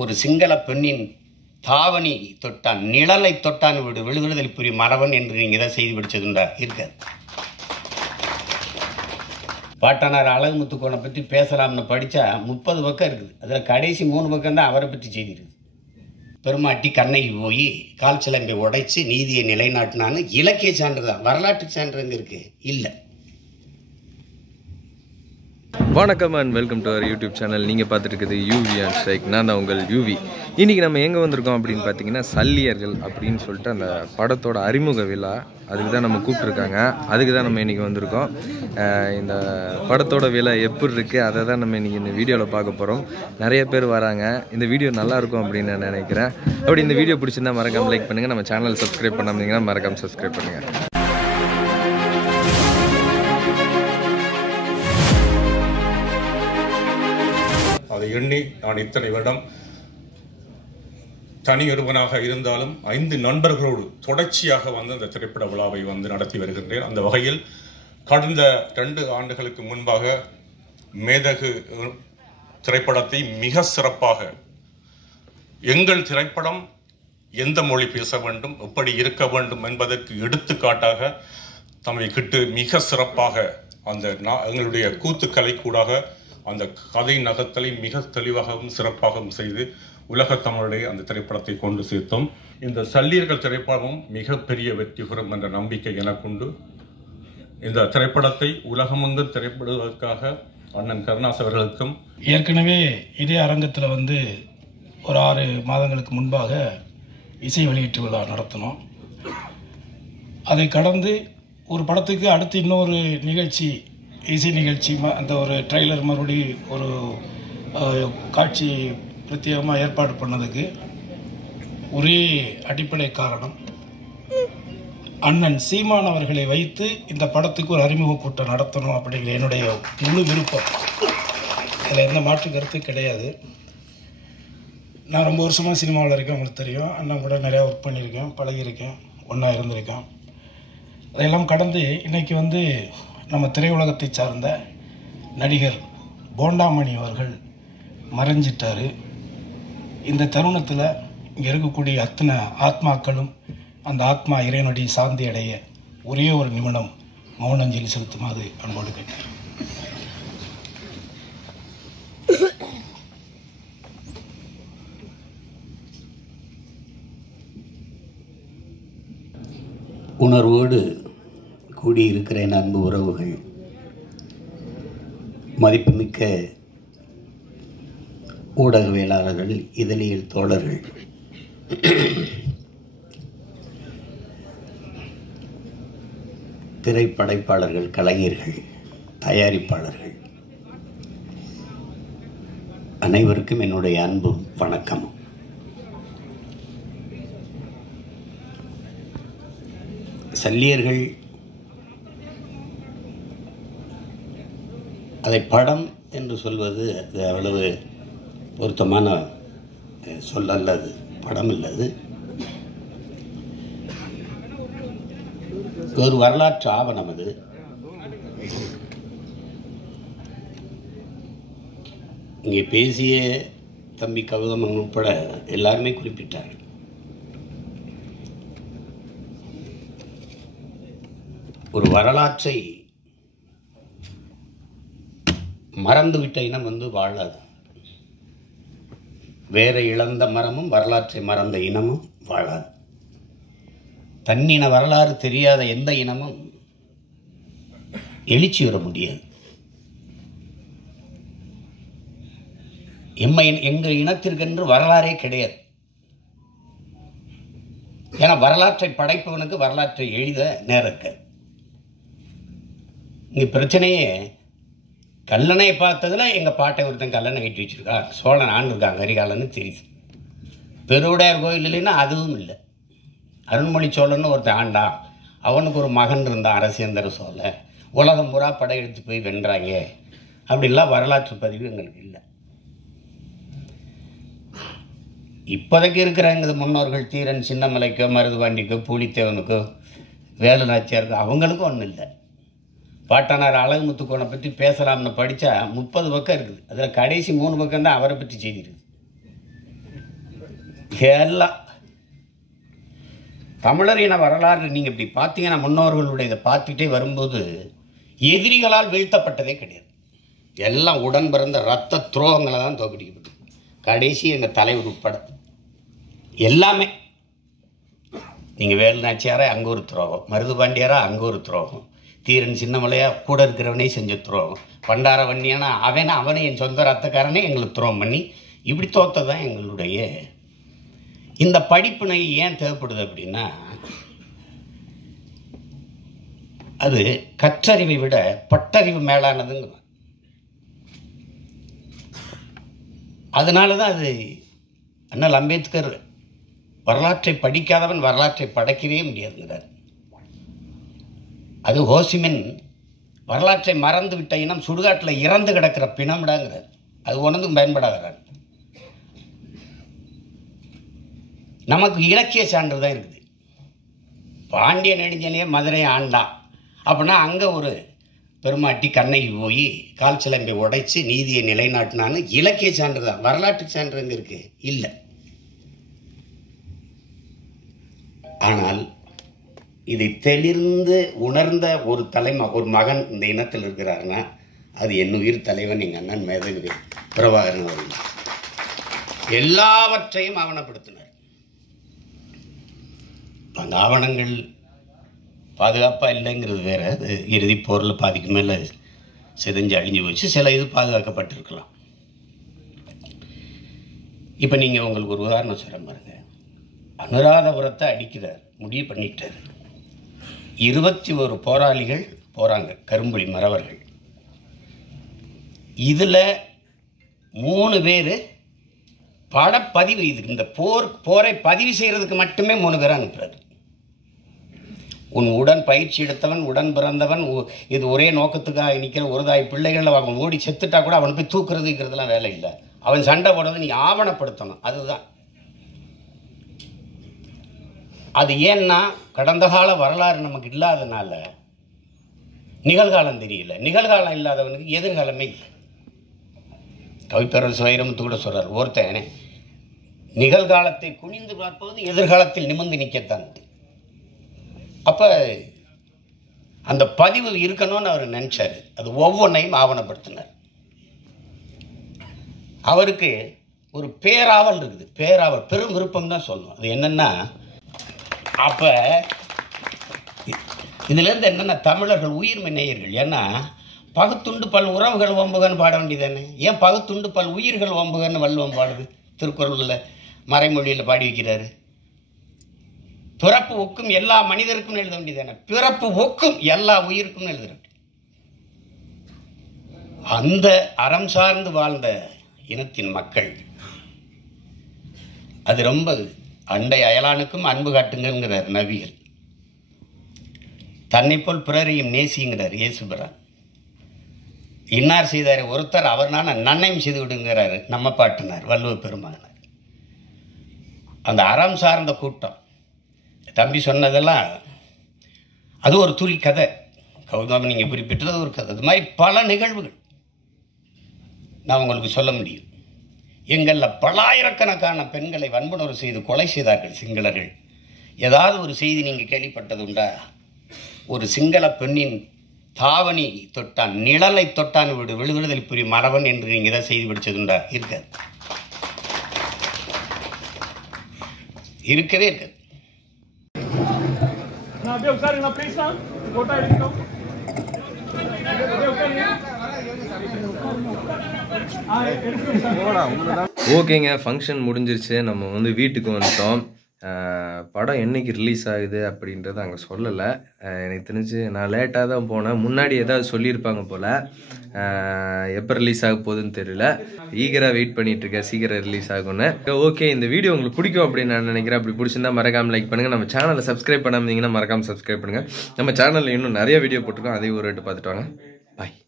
ஒரு சிங்கள பெண்ணின் தாவணி தொட்டான், நிழலை தொட்டான் விடுதலை புரியும் மறவன் என்று நீங்கள் இதை செய்து பிடிச்சதுண்டா? இருக்காது. பாட்டனார் அழகுமுத்துக்கோனை பற்றி பேசலாம்னு படித்தா 30 பக்கம் இருக்குது. அதில் கடைசி 3 பக்கம் தான் அவரை பற்றி செய்திருக்கு. பெருமாட்டி கண்ணகி போய் கால் சிலம்பை உடைச்சு நீதியை நிலைநாட்டினான்னு இலக்கிய சான்று தான். வரலாற்று சான்று எங்கே இருக்கு? இல்லை. வணக்கம் and welcome to our YouTube channel. நீங்கள் பார்த்துட்டு இருக்குது யூவி அண்ட் ஸ்ட்ரைக். நான் தான் உங்கள் யூவி. இன்றைக்கி நம்ம எங்கே வந்திருக்கோம் அப்படின்னு பார்த்தீங்கன்னா, சல்லியர்கள் அப்படின்னு சொல்லிட்டு அந்த படத்தோட அறிமுக விழா, அதுக்கு தான் நம்ம கூப்பிட்ருக்காங்க. அதுக்கு தான் நம்ம இன்றைக்கி வந்திருக்கோம். இந்த படத்தோட விழா எப்படி இருக்குது அதை தான் நம்ம இன்றைக்கி இந்த வீடியோவில் பார்க்க போகிறோம். நிறைய பேர் வராங்க. இந்த வீடியோ நல்லாயிருக்கும் அப்படின்னு நான் நினைக்கிறேன். அப்படி இந்த வீடியோ பிடிச்சிருந்தா மறக்காமல் லைக் பண்ணுங்கள். நம்ம சேனல் சப்ஸ்கிரைப் பண்ணாமீங்கன்னா மறக்காமல் சப்ஸ்கிரைப் பண்ணுங்கள். அதை எண்ணி நான் இத்தனை வருடம் தனியொருவனாக இருந்தாலும் 5 நண்பர்களோடு தொடர்ச்சியாக அந்த திரைப்பட விழாவை நடத்தி வருகின்றேன். அந்த வகையில் கடந்த 2 ஆண்டுகளுக்கு முன்பாக மேதகு திரைப்படத்தை மிக சிறப்பாக, எங்கள் திரைப்படம் எந்த மொழி பேச வேண்டும், எப்படி இருக்க வேண்டும் என்பதற்கு எடுத்துக்காட்டாக தம்மை கிட்டு மிக சிறப்பாக அந்த எங்களுடைய கூத்துக்கலை கூடாக அந்த கதை நகர்த்தலை மிக தெளிவாகவும் சிறப்பாகவும் செய்து உலகத் தமிழுடைய அந்த திரைப்படத்தை கொண்டு சேர்த்தோம். இந்த சல்லியர்கள் திரைப்படமும் மிகப்பெரிய வெற்றி பெறும் என்ற நம்பிக்கை எனக்குண்டு. இந்த திரைப்படத்தை உலகமெங்கும் திரைப்படுவதற்காக அண்ணன் கருணாஸ் அவர்களுக்கும் ஏற்கனவே இதே அரங்கத்தில் ஒரு 6 மாதங்களுக்கு முன்பாக இசை வெளியீட்டு விழா நடத்தினோம். அதை கடந்து ஒரு படத்துக்கு அடுத்து இன்னொரு நிகழ்ச்சி, இசை நிகழ்ச்சி, அந்த ஒரு ட்ரெய்லர் மறுபடி ஒரு காட்சி பிரத்யேகமாக ஏற்பாடு பண்ணதுக்கு ஒரே அடிப்படை காரணம், அண்ணன் சீமான் அவர்களை வைத்து இந்த படத்துக்கு ஒரு அறிமுக கூட்டம் நடத்தணும் அப்படிங்கிற என்னுடைய முழு விருப்பம். அதில் எந்த மாற்று கருத்து கிடையாது. நான் ரொம்ப வருஷமாக சினிமாவில் இருக்கேன், உங்களுக்கு தெரியும். அண்ணன் கூட நிறையா ஒர்க் பண்ணியிருக்கேன், பழகியிருக்கேன், ஒன்றா இருந்திருக்கேன். அதையெல்லாம் கடந்து இன்றைக்கி நம்ம திரையுலகத்தை சார்ந்த நடிகர் போண்டாமணி அவர்கள் மறைஞ்சிட்டார். இந்த தருணத்தில் இங்கே இருக்கக்கூடிய அத்தனை ஆத்மாக்களும் அந்த ஆத்மா இறைவனடி சாந்தி அடைய ஒரே ஒரு நிமிடம் மௌனஞ்சலி செலுத்துமாறு அன்போடு கேட்டேன். உணர்வோடு கூடியிருக்கிற என் அன்பு உறவுகள், மதிப்புமிக்க ஊடகவியலாளர்கள், இதழியல் தோழர்கள், திரைப்படைப்பாளர்கள், கலைஞர்கள், தயாரிப்பாளர்கள், அனைவருக்கும் என்னுடைய அன்பும் வணக்கமும். சல்லியர்கள் அதை படம் என்று சொல்வது அது அவ்வளவு பொருத்தமான சொல் அல்லது, படம் இல்லது. ஒரு வரலாற்று ஆவணம் அது. இங்கே பேசிய தம்பி கௌதமன் உட்பட எல்லாருமே குறிப்பிட்டார்கள். ஒரு வரலாற்றை மறந்துவிட்ட இனம் வாழாது. வேற இழந்த மரமும் வரலாற்றை மறந்த இனமும் வாழாது. தன்னின வரலாறு தெரியாத எந்த இனமும் எழுச்சி வர முடியாது. எங்கள் இனத்திற்கென்று வரலாறே கிடையாது. ஏன்னா வரலாற்றை படைப்பவனுக்கு வரலாற்றை எழுத நேரக்க. இங்கே பிரச்சனையே கல்லணையை பார்த்ததில் எங்கள் பாட்டை ஒருத்தன் கல்லணை கட்டி வச்சுருக்கா, சோழன் ஆண்டிருக்காங்க கரிகாலன்னு தெரியுது. பெருவுடையார் கோயில் இல்லைன்னா அதுவும் இல்லை. அருண்மொழி சோழன்னு ஒருத்தன் ஆண்டா, அவனுக்கு ஒரு மகன் இருந்தான் அரசேந்திர சோழன், உலகம் பூரா படையெடுத்து போய் வென்றாங்க. அப்படிலாம் வரலாற்று பதிவு எங்களுக்கு இல்லை. இப்போதைக்கு இருக்கிற எங்கள் முன்னோர்கள் தீரன் சின்னமலைக்கோ மருதுபாண்டிக்கோ பூலித்தேவனுக்கோ வேலு நாச்சியாருக்கோ அவங்களுக்கும் ஒன்றும் இல்லை. பாட்டனார் அழகுமுத்துக்கோனை பற்றி பேசலாம்னு படித்தா 30 பக்கம் இருக்குது. அதில் கடைசி 3 பக்கம் தான் அவரை பற்றி செய்திருக்கு. எல்லாம் தமிழர் இன வரலாறு நீங்கள் இப்படி பார்த்தீங்கன்னா முன்னோர்களுடைய இதை பார்த்துட்டே வரும்போது எதிரிகளால் வீழ்த்தப்பட்டதே கிடையாது. எல்லாம் உடன் பிறந்த ரத்த துரோகங்களை தான் தோக்கடிக்கப்பட்டது. கடைசி எங்கள் தலைவர் உட்பட எல்லாமே. நீங்கள் வேலுநாச்சியாரா அங்கே ஒரு துரோகம், மருது பாண்டியாரா அங்கே ஒரு துரோகம், தீரன் சின்னமலையா கூட இருக்கிறவனே செஞ்ச துரோகம், பண்டார வன்னியானா அவனை என் சொந்த ரத்தக்காரனே எங்களுக்கு துரோகம் பண்ணி இப்படி தோத்ததான் எங்களுடைய. இந்த படிப்பினை ஏன் தேவைப்படுது அப்படின்னா, அது கற்றறிவை விட பட்டறிவு மேலானதுங்க. அதனால தான் அது அண்ணல் அம்பேத்கர் வரலாற்றை படிக்காதவன் வரலாற்றை படைக்கவே முடியாதுங்கிறார். அது ஹோசிமின் வரலாற்றை மறந்து விட்ட இனம் சுடுகாட்டில் இறந்து கிடக்கிற பிணம்டாங்கிறார். அது ஒன்றும் பயன்படாதார். நமக்கு இலக்கிய சான்று தான் இருக்குது. பாண்டிய நெடுஞ்செழியன் மதுரை ஆண்டான் அப்படின்னா அங்கே ஒரு பெருமாட்டி கண்ணகி போய் கால் சிலம்பை உடைச்சு நீதியை நிலைநாட்டினான்னு இலக்கிய சான்று தான். வரலாற்று சான்று எங்கே இருக்கு? இல்லை. ஆனால் இதை தெளிர்ந்து உணர்ந்த ஒரு ஒரு மகன் இந்த இனத்தில் இருக்கிறாருன்னா அது என் உயிர் தலைவன் எங்கள் அண்ணன் மேதகு பிரபாகரன் அவர்கள். எல்லாவற்றையும் ஆவணப்படுத்தினார். அந்த ஆவணங்கள் பாதுகாப்பாக இல்லைங்கிறது வேற. அது இறுதி போரில் பாதிக்கு மேலே சிதைஞ்சு அழிஞ்சு போச்சு. சில இது பாதுகாக்கப்பட்டிருக்கலாம். இப்போ நீங்கள் உங்களுக்கு ஒரு உதாரணம் சொல்ல பாருங்க. அனுராதபுரத்தை அடிக்கிறார், முடிவு பண்ணிட்டார். 21 போராளிகள் போகிறாங்க, கரும்புலி மறவர்கள். இதில் 3 பேர் படப்பதிவு, இது இந்த போரை பதிவு செய்கிறதுக்கு மட்டுமே 3 பேரை அனுப்புறாரு. உன் உடன் பயிற்சி எடுத்தவன், உடன் பிறந்தவன், இது ஒரே நோக்கத்துக்காக நிற்கிற ஒரு தாய் பிள்ளைகள் அவன் ஓடி செத்துட்டா கூட அவன் போய் தூக்குறதுங்கிறதுலாம் வேலை இல்லை. அவன் சண்டை போடுறதை நீ ஆவணப்படுத்தணும். அதுதான். அது ஏன்னா கடந்த கால வரலாறு நமக்கு இல்லாதனால நிகழ்காலம் தெரியல. நிகழ்காலம் இல்லாதவனுக்கு எதிர்காலமே இல்லை. கவிப்பேரரசு வைரமுத்து கூட சொல்றார், ஒருத்தன் நிகழ்காலத்தை குனிந்து பார்ப்பது எதிர்காலத்தில் நிமிர்ந்து நிற்கத்தான். அப்போ அந்த பதிவு இருக்கணும்னு அவர் நினைச்சாரு. அது ஒவ்வொன்றையும் ஆவணப்படுத்தினார். அவருக்கு ஒரு பேராவல் இருக்குது. பேராவல் பெரும் விருப்பம் தான் சொல்லணும். அது என்னன்னா, அப்போ இதுலேருந்து என்னென்னா தமிழர்கள் உயிர்மை நேயர்கள். ஏன்னா பகுத்துண்டு பல் உறவுகள் ஓம்புகன்னு பாட வேண்டியதானே. ஏன் பகுத்துண்டு பல் உயிர்கள் ஓம்புகன்னு வள்ளுவம் பாடுது? திருக்குறளில் மறைமொழியில் பாடி வைக்கிறாரு. பிறப்பு ஒக்கும் எல்லா மனிதருக்கும் எழுத வேண்டியதானே. பிறப்பு ஒக்கும் எல்லா உயிருக்கும் எழுத வேண்டும். அந்த அறம் சார்ந்து வாழ்ந்த இனத்தின் மக்கள் அது ரொம்ப அண்டை அயலானுக்கும் அன்பு காட்டுங்கிறார் நபிகள். தன்னை போல் பிறரையும் நேசிங்கிறார் இயேசுபிரான். இன்னார் செய்தார் ஒருத்தர் அவர் நன்னையும் செய்து விடுங்கிறாரு நம்ம பாட்டினார் வள்ளுவ பெருமானார். அந்த அறம் சார்ந்த கூட்டம் தம்பி சொன்னதெல்லாம் அது ஒரு துளி கதை. கௌதம் நீங்கள் குறிப்பிட்டது ஒரு கதை. அது மாதிரி பல நிகழ்வுகள் நான் உங்களுக்கு சொல்ல முடியும். எங்களில் பலாயிரக்கணக்கான பெண்களை வன்புணர்வு செய்து கொலை செய்தார்கள் சிங்களர்கள். ஏதாவது ஒரு செய்தி நீங்கள் கேள்விப்பட்டது உண்டா? ஒரு சிங்கள பெண்ணின் தாவணி தொட்டான், நிழலை தொட்டான் விடுதலை புரியும் மரபன் என்று நீங்கள் ஏதாவது செய்தி படித்ததுண்டா? இருக்காது, இருக்கவே இருக்காது. ஓகேங்க, ஃபங்க்ஷன் முடிஞ்சிருச்சு. நம்ம வந்து வீட்டுக்கு வந்துட்டோம். படம் என்னைக்கு ரிலீஸ் ஆகுது அப்படின்றத அங்கே சொல்லலை. எனக்கு தெரிஞ்சு நான் லேட்டாக தான் போனேன். முன்னாடி ஏதாவது சொல்லியிருப்பாங்க போல். எப்போ ரிலீஸ் ஆக போகுதுன்னு தெரியல. ஈகராக வெயிட் பண்ணிகிட்ருக்கேன் சீக்கிரம் ரிலீஸ் ஆகும்னு. ஓகே, இந்த வீடியோ உங்களுக்கு பிடிக்கும் அப்படின்னு நான் நினைக்கிறேன். அப்படி பிடிச்சிருந்தா மறக்காமல் லைக் பண்ணுங்கள். நம்ம சேனலை சப்ஸ்கிரைப் பண்ணாமல் இருந்தீங்கன்னா மறக்காமல் சப்ஸ்கிரைப் பண்ணுங்கள். நம்ம சேனலில் இன்னும் நிறைய வீடியோ போட்டிருக்கோம், அதையும் ஒரு ரெட்டு பார்த்துட்டு வாங்க. பாய்.